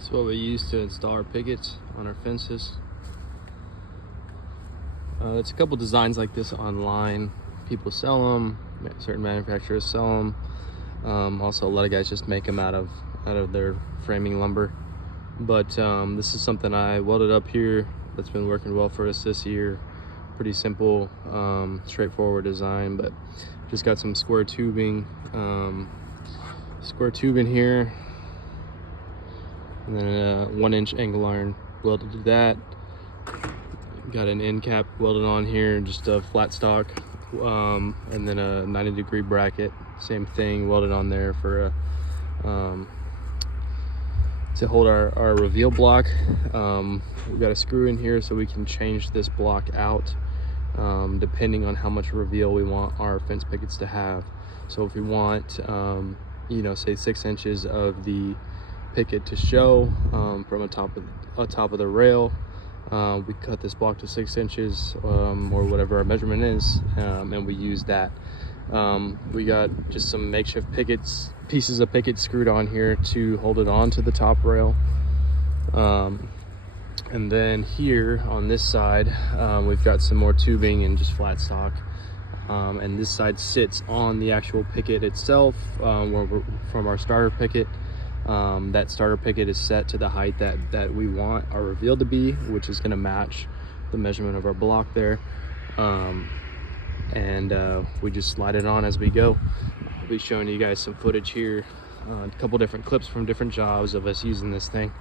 It's what we use to install our pickets on our fences. There's a couple designs like this online. People sell them, certain manufacturers sell them. Also, a lot of guys just make them out of their framing lumber. But this is something I welded up here that's been working well for us this year. Pretty simple, straightforward design, but just got some square tubing here, and then a 1-inch angle iron welded to that. Got an end cap welded on here, just a flat stock, and then a 90-degree bracket, same thing, welded on there for to hold our reveal block. We've got a screw in here so we can change this block out depending on how much reveal we want our fence pickets to have. So if we want say 6 inches of the picket to show from atop of the rail, we cut this block to 6 inches or whatever our measurement is, and we use that. We got just some makeshift pieces of picket screwed on here to hold it on to the top rail. And then here on this side, we've got some more tubing and just flat stock. And this side sits on the actual picket itself, from our starter picket. That starter picket is set to the height that we want our reveal to be, which is going to match the measurement of our block there. We just slide it on as we go. I'll be showing you guys some footage here, a couple different clips from different jobs of us using this thing.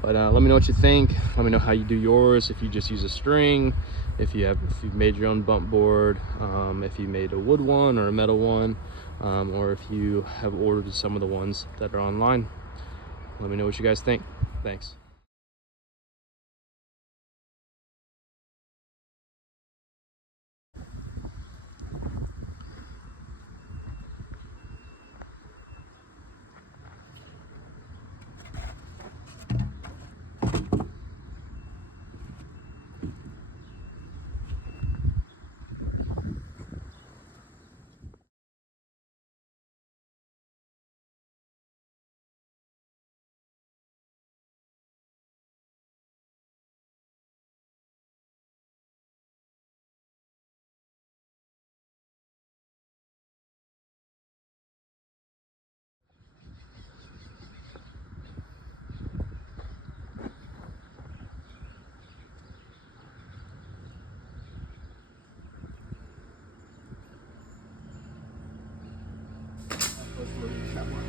But let me know what you think. Let me know how you do yours. If you just use a string, if you've made your own bump board, if you made a wood one or a metal one, or if you have ordered some of the ones that are online. Let me know what you guys think. Thanks. That one.